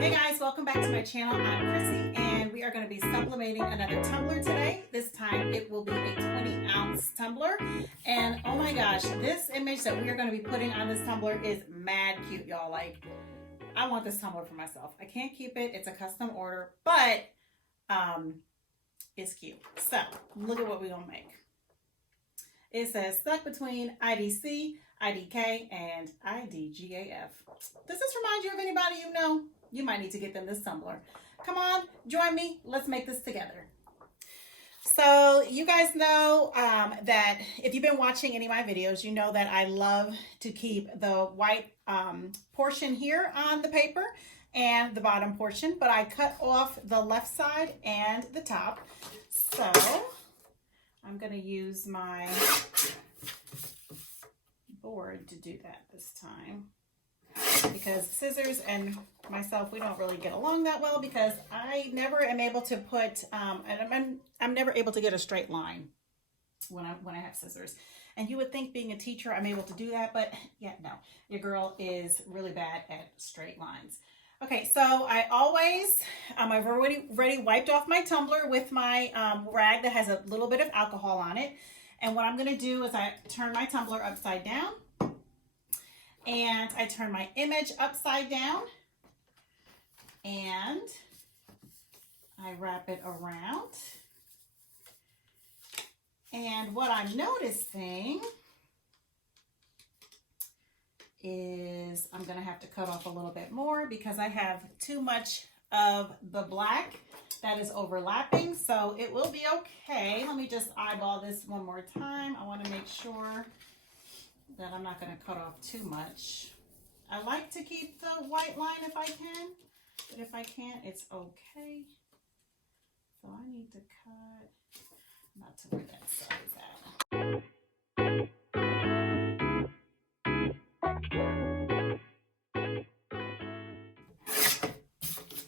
Hey guys, welcome back to my channel. I'm Chrissy and we are going to be sublimating another tumbler today. This time it will be a 20-ounce tumbler. And oh my gosh, this image that we are going to be putting on this tumbler is mad cute, y'all. Like, I want this tumbler for myself. I can't keep it. It's a custom order, but it's cute. So look at what we're going to make. It says stuck between IDC, IDK, and IDGAF. Does this remind you of anybody you know? You might need to get them this tumbler. Come on, join me. Let's make this together. So you guys know that if you've been watching any of my videos, you know that I love to keep the white portion here on the paper and the bottom portion, but I cut off the left side and the top. So I'm going to use my board to do that this time, because scissors and myself, we don't really get along that well, because I never am able to put I'm never able to get a straight line when I have scissors. And you would think, being a teacher, I'm able to do that, but yeah, no, your girl is really bad at straight lines. Okay, so I've already wiped off my tumbler with my rag that has a little bit of alcohol on it. And what I'm going to do is I turn my tumbler upside down, and I turn my image upside down, and I wrap it around. And what I'm noticing is I'm going to have to cut off a little bit more because I have too much of the black that is overlapping, so it will be okay. Let me just eyeball this one more time. I want to make sure that I'm not going to cut off too much. I like to keep the white line if I can, but if I can't, it's okay. So I need to cut not to where that side is at.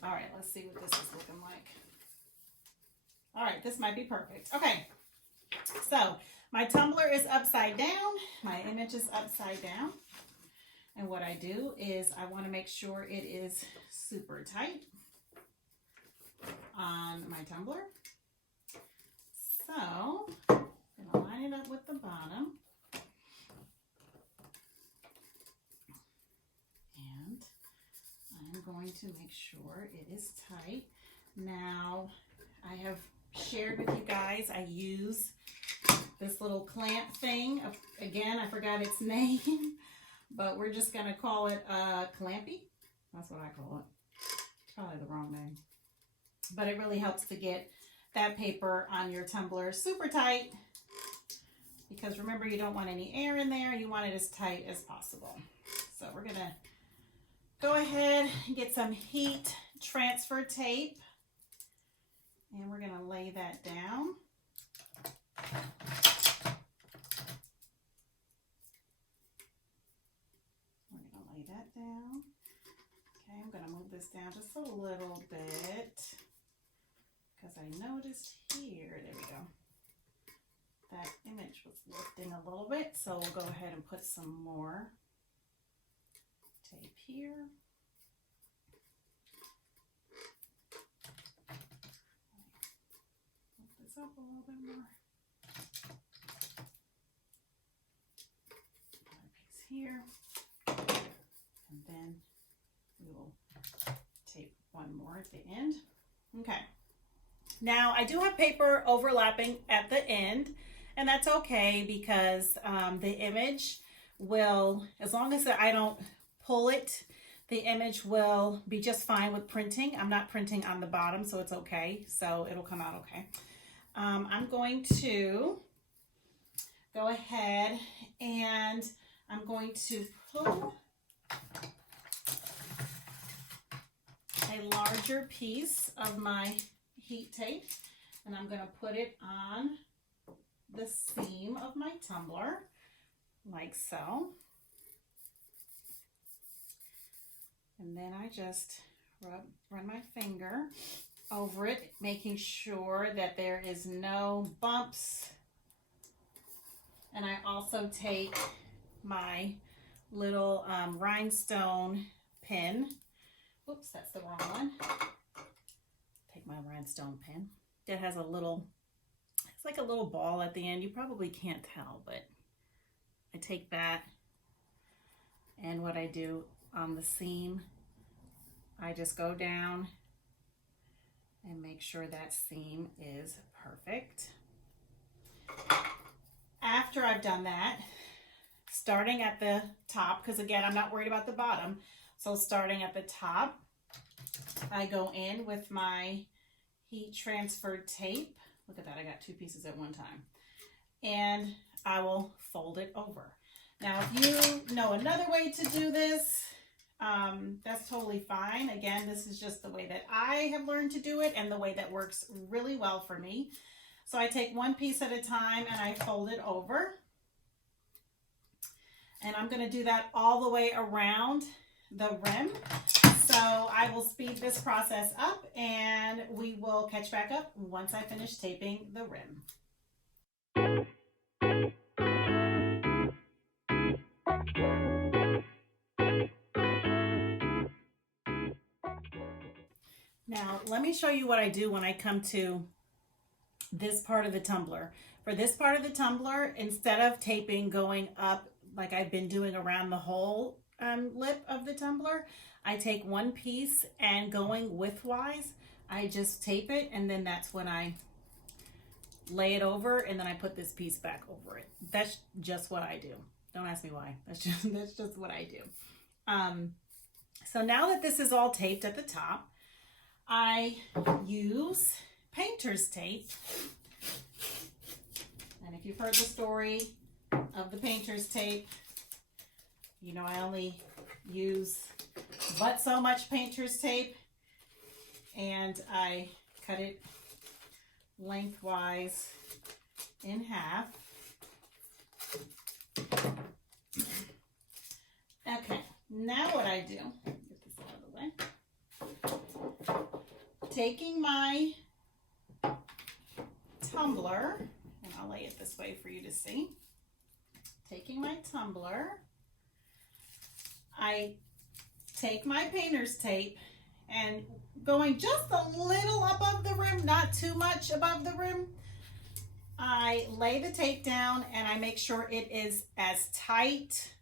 All right, let's see what this is looking like. All right, this might be perfect. Okay, so my tumbler is upside down. My image is upside down. And what I do is I want to make sure it is super tight on my tumbler. So I'm going to line it up with the bottom. And I'm going to make sure it is tight. Now, I have shared with you guys, I use this little clamp thing. Again, I forgot its name, but we're just going to call it clampy. That's what I call it. Probably the wrong name. But it really helps to get that paper on your tumbler super tight, because remember, you don't want any air in there. You want it as tight as possible. So we're going to go ahead and get some heat transfer tape, and we're going to lay that down. We're going to lay that down. Okay, I'm going to move this down just a little bit, because I noticed here, there we go, that image was lifting a little bit. So we'll go ahead and put some more tape here. Lift this up a little bit more. Another piece here. And then we will tape one more at the end. Okay. Now, I do have paper overlapping at the end, and that's okay, because the image will, as long as I don't pull it, the image will be just fine with printing. I'm not printing on the bottom, so it's okay. So it'll come out okay. I'm going to go ahead and I'm going to pull a larger piece of my heat tape, and I'm going to put it on the seam of my tumbler, like so. And then I just run my finger over it, making sure that there is no bumps. And I also take my little rhinestone pin Oops, that's the wrong one. Take my rhinestone pen. It has a little, it's like a little ball at the end. You probably can't tell, but I take that, and what I do on the seam, I just go down and make sure that seam is perfect. After I've done that, starting at the top, because again, I'm not worried about the bottom, so starting at the top, I go in with my heat transferred tape. Look at that, I got two pieces at one time. And I will fold it over. Now, if you know another way to do this, that's totally fine. Again, this is just the way that I have learned to do it and the way that works really well for me. So I take one piece at a time and I fold it over. And I'm going to do that all the way around the rim. So I will speed this process up and we will catch back up once I finish taping the rim. Now, let me show you what I do when I come to this part of the tumbler. For this part of the tumbler, instead of taping going up like I've been doing around the whole lip of the tumbler, I take one piece and going widthwise, I just tape it, and then that's when I lay it over, and then I put this piece back over it. That's just what I do. Don't ask me why. That's just what I do. So now that this is all taped at the top, I use painter's tape. And if you've heard the story of the painter's tape, you know I only use but so much painter's tape, and I cut it lengthwise in half. Okay, now what I do, get this out of the way, taking my tumbler, and I'll lay it this way for you to see. Taking my tumbler, I take my painter's tape and going just a little above the rim, not too much above the rim, I lay the tape down and I make sure it is as tight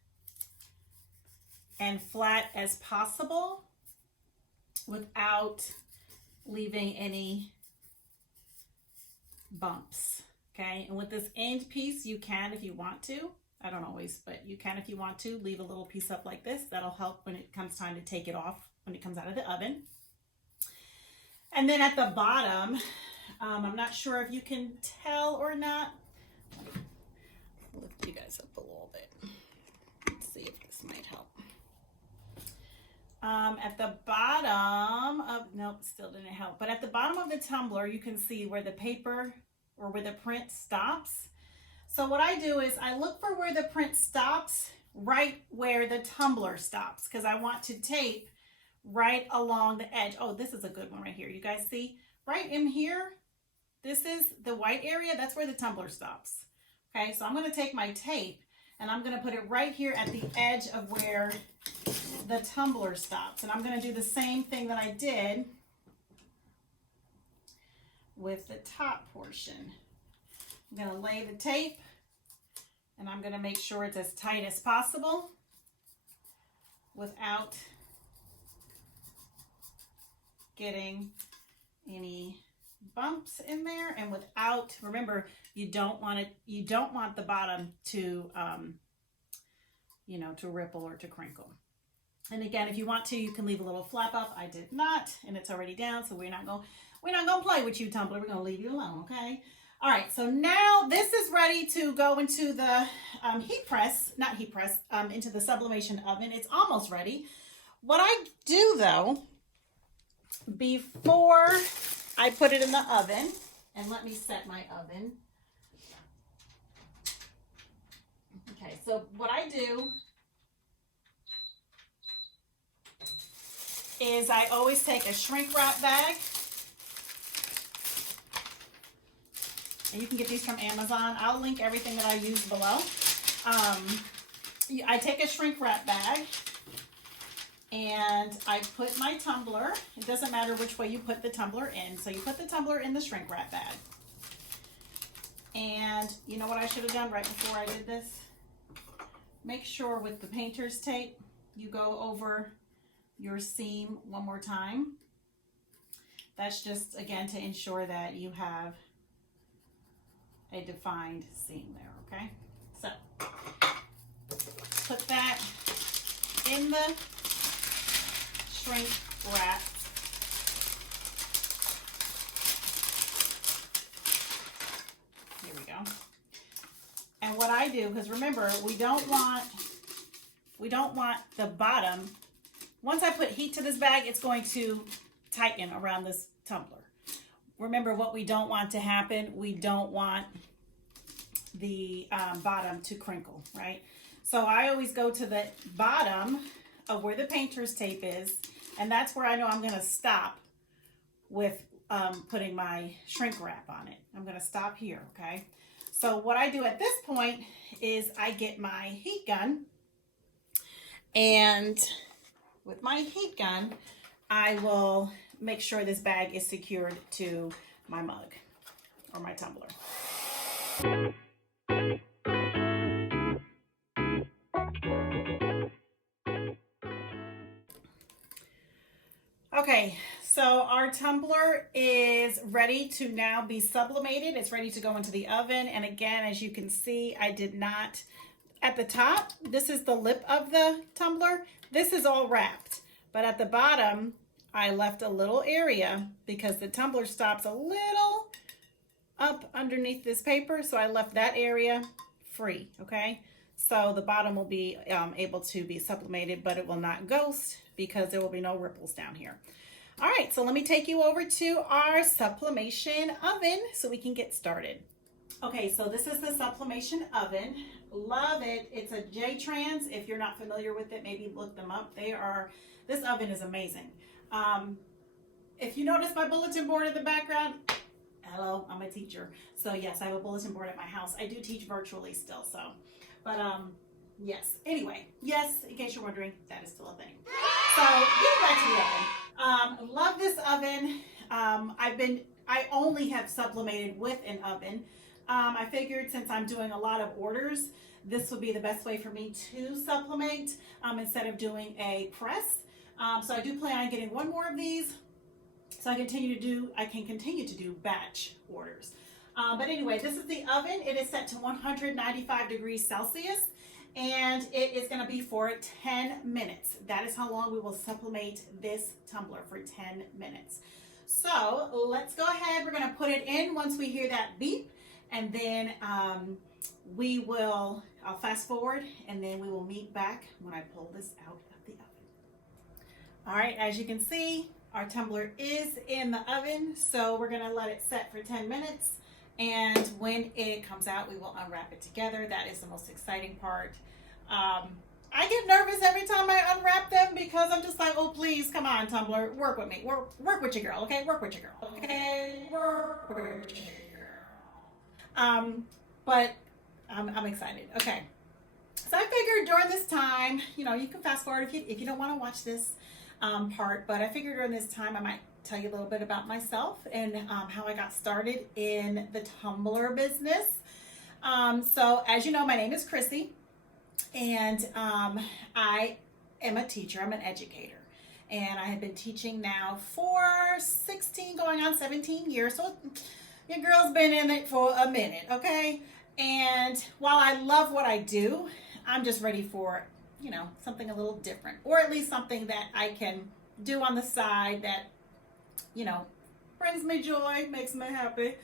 and flat as possible without leaving any bumps. Okay, and with this end piece, you can if you want to. I don't always, but you can if you want to leave a little piece up like this. That'll help when it comes time to take it off when it comes out of the oven. And then at the bottom, I'm not sure if you can tell or not. I'll lift you guys up a little bit. Let's see if this might help. At the bottom of, nope, still didn't help. But at the bottom of the tumbler, you can see where the paper or where the print stops. So what I do is I look for where the print stops, right where the tumbler stops, because I want to tape right along the edge. Oh, this is a good one right here. You guys see right in here, this is the white area. That's where the tumbler stops. Okay, so I'm going to take my tape and I'm going to put it right here at the edge of where the tumbler stops. And I'm going to do the same thing that I did with the top portion. I'm going to lay the tape and I'm going to make sure it's as tight as possible without getting any bumps in there, and without, remember, you don't want the bottom to you know, to ripple or to crinkle. And again, if you want to, you can leave a little flap up. I did not, and it's already down, so we're not gonna play with you, Tumbler. We're gonna leave you alone, okay? All right, so now this is ready to go into the into the sublimation oven. It's almost ready. What I do though, before I put it in the oven, and let me set my oven. Okay, so what I do is I always take a shrink wrap bag. And you can get these from Amazon. I'll link everything that I use below. I take a shrink wrap bag and I put my tumbler. It doesn't matter which way you put the tumbler in. So you put the tumbler in the shrink wrap bag. And you know what I should have done right before I did this? Make sure with the painter's tape, you go over your seam one more time. That's just, again, to ensure that you have a defined seam there, okay? So, put that in the shrink wrap. Here we go. And what I do, because remember, we don't want the bottom. Once I put heat to this bag, it's going to tighten around this tumbler. Remember what we don't want to happen. We don't want the bottom to crinkle, right? So I always go to the bottom of where the painter's tape is, and that's where I know I'm gonna stop with putting my shrink wrap on it. I'm gonna stop here, okay? So what I do at this point is I get my heat gun, and with my heat gun, I will make sure this bag is secured to my mug or my tumbler. Okay, so our tumbler is ready to now be sublimated. It's ready to go into the oven. And again, as you can see, I did not, at the top, this is the lip of the tumbler. This is all wrapped, but at the bottom, I left a little area because the tumbler stops a little up underneath this paper. So I left that area free, okay? So the bottom will be able to be sublimated, but it will not ghost because there will be no ripples down here. All right, so let me take you over to our sublimation oven so we can get started. Okay, so this is the sublimation oven. Love it. It's a J-Trans. If you're not familiar with it, maybe look them up. This oven is amazing. If you notice my bulletin board in the background, hello, I'm a teacher. So yes, I have a bulletin board at my house. I do teach virtually still, so, but yes. Anyway, yes, in case you're wondering, that is still a thing. So getting back to the oven. Love this oven. I only have sublimated with an oven. I figured since I'm doing a lot of orders, this would be the best way for me to sublimate instead of doing a press. So I do plan on getting one more of these, so I can continue to do batch orders. But anyway, this is the oven. It is set to 195 degrees Celsius, and it is going to be for 10 minutes. That is how long we will sublimate this tumbler, for 10 minutes. So let's go ahead. We're going to put it in once we hear that beep, and then I'll fast forward, and then we will meet back when I pull this out of the oven. All right, as you can see, our tumbler is in the oven, so we're gonna let it set for 10 minutes, and when it comes out, we will unwrap it together. That is the most exciting part. I get nervous every time I unwrap them because I'm just like, oh, please, come on, tumbler, work with me. Work with your girl, okay? Work with your girl, okay? Work with your girl. But I'm excited. Okay. So I figured during this time, you can fast forward if you don't want to watch this part, but I figured during this time I might tell you a little bit about myself and how I got started in the tumbler business. So as you know, my name is Chrissy, and I am a teacher. I'm an educator, and I have been teaching now for 16 going on 17 years. So your girl's been in it for a minute, okay? And while I love what I do, I'm just ready for something a little different, or at least something that I can do on the side that brings me joy, makes me happy.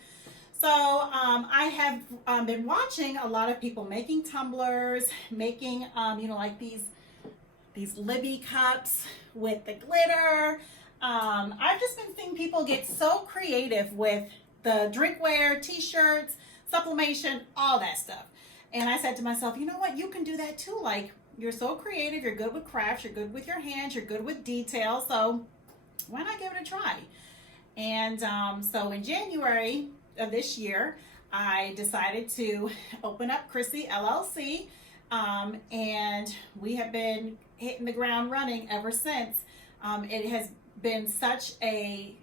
So I have been watching a lot of people making tumblers, making like these Libby cups with the glitter. I've just been seeing people get so creative with the drinkware, t-shirts, sublimation, all that stuff. And I said to myself, you know what, you can do that too. Like, you're so creative, you're good with crafts, you're good with your hands, you're good with detail, so why not give it a try? And so in January of this year, I decided to open up Chrissy LLC. And we have been hitting the ground running ever since. It has been such a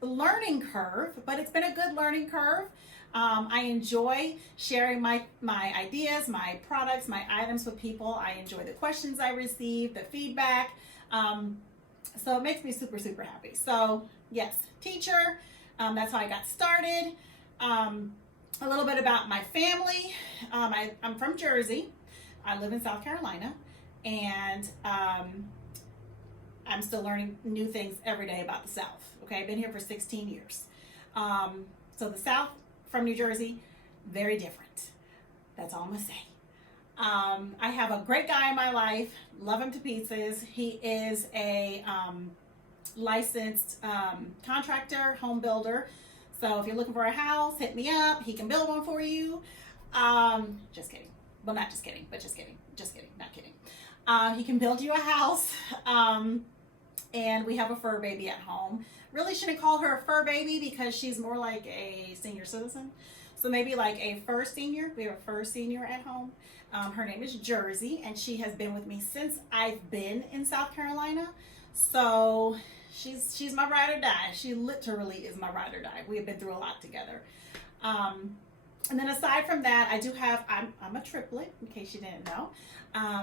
learning curve, but it's been a good learning curve. I enjoy sharing my ideas, my products, my items with people. I enjoy the questions I receive, the feedback. So it makes me super, super happy. So yes, teacher, that's how I got started. A little bit about my family. I'm from Jersey. I live in South Carolina, and I'm still learning new things every day about the South. Okay, I've been here for 16 years. So the South from New Jersey, very different. That's all I'm gonna say. I have a great guy in my life, love him to pieces. He is a licensed contractor, home builder. So if you're looking for a house, hit me up. He can build one for you. Just kidding. Well, not just kidding, but just kidding. Just kidding, not kidding. He can build you a house. And we have a fur baby at home. Really shouldn't call her a fur baby because she's more like a senior citizen. So maybe like a fur senior. We have a fur senior at home. Her name is Jersey, and she has been with me since I've been in South Carolina. So she's my ride or die. She literally is my ride or die. We have been through a lot together. And then aside from that, I do have, I'm a triplet, in case you didn't know.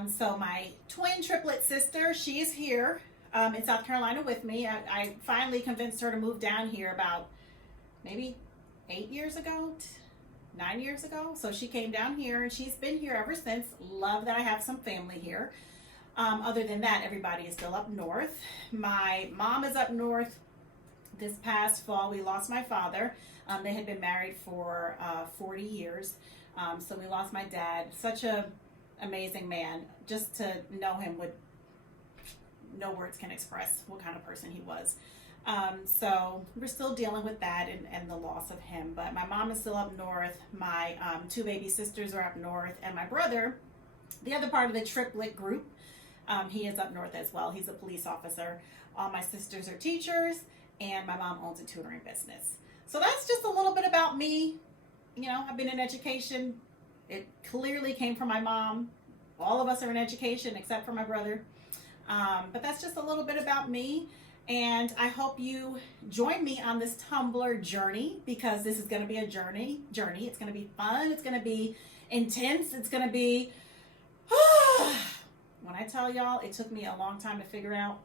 So my twin triplet sister, she is here in South Carolina with me. I finally convinced her to move down here about maybe 8 years ago, 9 years ago. So she came down here, and she's been here ever since. Love that I have some family here. Other than that, everybody is still up north. My mom is up north. This past fall, we lost my father. They had been married for 40 years. So we lost my dad. Such a amazing man. Just to know him would, no words can express what kind of person he was. So we're still dealing with that and the loss of him. But my mom is still up north. My two baby sisters are up north. And my brother, the other part of the triplet group, he is up north as well. He's a police officer. All my sisters are teachers, and my mom owns a tutoring business. So that's just a little bit about me. You know, I've been in education. It clearly came from my mom. All of us are in education except for my brother. But that's just a little bit about me. And I hope you join me on this Tumbler journey, because this is going to be a journey. It's going to be fun. It's going to be intense. It's going to be... When I tell y'all, it took me a long time to figure out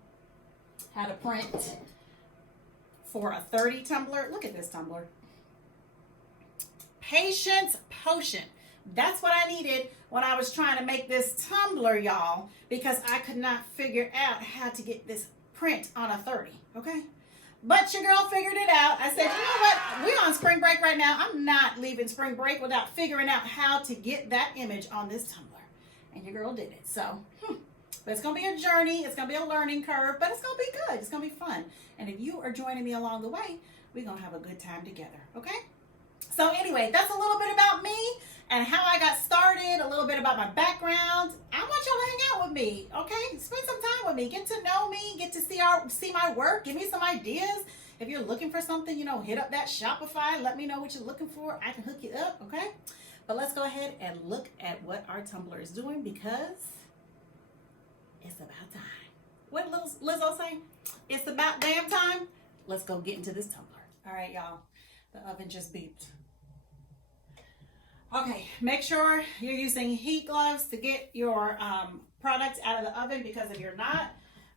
how to print for a 30 tumbler. Look at this tumbler. Patience potion. That's what I needed when I was trying to make this tumbler, y'all, because I could not figure out how to get this print on a 30, okay? But your girl figured it out. I said, you know what? We're on spring break right now. I'm not leaving spring break without figuring out how to get that image on this tumbler. And your girl did it. So, but it's going to be a journey. It's going to be a learning curve, but it's going to be good. It's going to be fun. And if you are joining me along the way, we're going to have a good time together, okay? So anyway, that's a little bit about me and how I got started, a little bit about my background. I want y'all to hang out with me, okay? Spend some time with me. Get to know me. Get to see my work. Give me some ideas. If you're looking for something, you know, hit up that Shopify. Let me know what you're looking for. I can hook you up, okay? But let's go ahead and look at what our Tumbler is doing, because it's about time. What Lizzo say? It's about damn time. Let's go get into this Tumbler. All right, y'all. The oven just beeped. Okay, make sure you're using heat gloves to get your products out of the oven, because if you're not,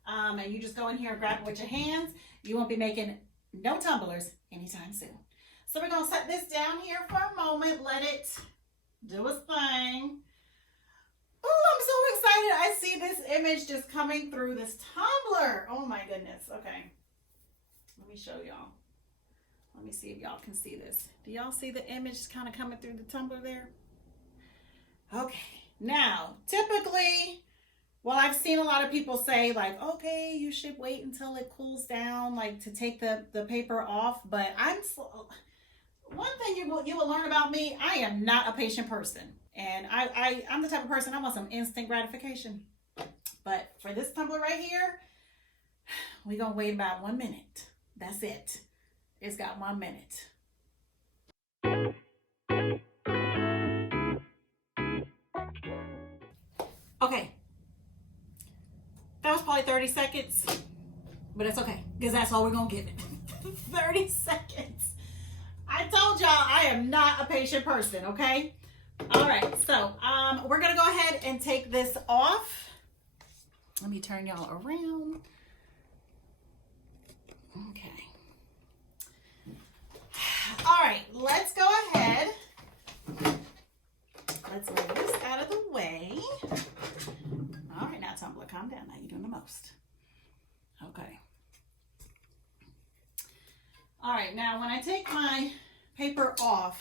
and you just go in here and grab it with your hands, you won't be making no tumblers anytime soon. So we're gonna set this down here for a moment, let it do its thing. Oh, I'm so excited. I see this image just coming through this tumbler. Oh my goodness. Okay, let me show y'all. Let me see if y'all can see this. Do y'all see the image kind of coming through the tumbler there? Okay, now, typically, well, I've seen a lot of people say, like, okay, you should wait until it cools down, like, to take the paper off, but one thing you will learn about me, I am not a patient person, and I'm the type of person, I want some instant gratification. But for this tumbler right here, we're gonna wait about 1 minute. That's it. It's got 1 minute. That was probably 30 seconds, but it's okay because that's all we're gonna give it. 30 seconds. I told y'all I am not a patient person, okay? All right, so we're gonna go ahead and take this off. Let me turn y'all around. Okay. All right, let's go ahead. Let's lay this out of the way. All right, now Tumbler, calm down. Now you're doing the most. Okay. All right, now when I take my paper off,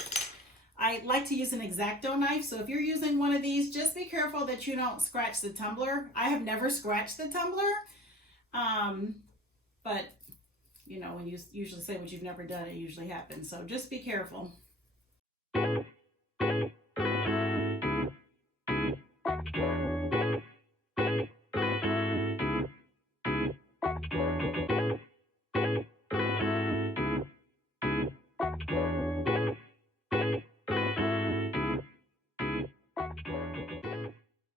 I like to use an X-Acto knife. So if you're using one of these, just be careful that you don't scratch the tumbler. I have never scratched the tumbler, but you know, when you usually say what you've never done, it usually happens. So just be careful.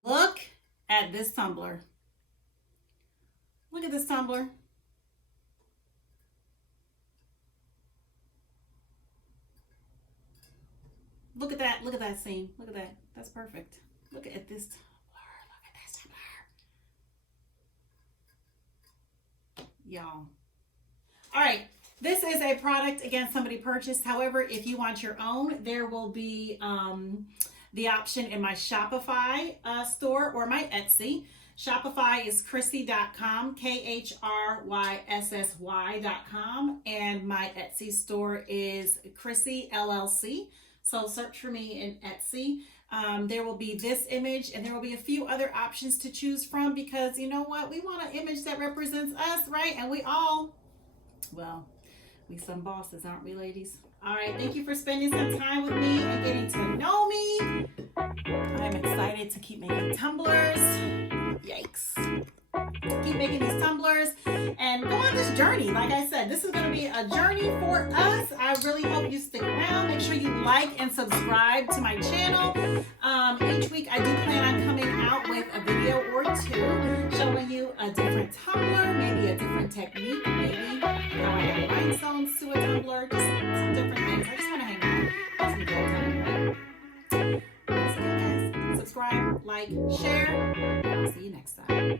Look at this tumbler. Look at this tumbler. Look at that. Look at that scene. Look at that. That's perfect. Look at this tumbler. Look at this tumbler. Y'all. All right. This is a product, again, somebody purchased. However, if you want your own, there will be the option in my Shopify store or my Etsy. Shopify is Chrissy.com, KHRYSSY.com, and my Etsy store is Chrissy LLC. So search for me in Etsy. There will be this image, and there will be a few other options to choose from because you know what? We want an image that represents us, right? And we all, well, we some bosses, aren't we, ladies? All right, thank you for spending some time with me and getting to know me. I'm excited to keep making tumblers. Yikes. Keep making these tumblers and go on this journey. Like I said, this is going to be a journey for us. I really hope you stick around. Make sure you like and subscribe to my channel. Each week I do plan on coming out with a video or two showing you a different tumbler, maybe a different technique, maybe how I add rhinestones to a tumbler, just some different things. I just want to hang out. That's the whole time, right? Once again, guys, subscribe, like, share. I'll see you next time.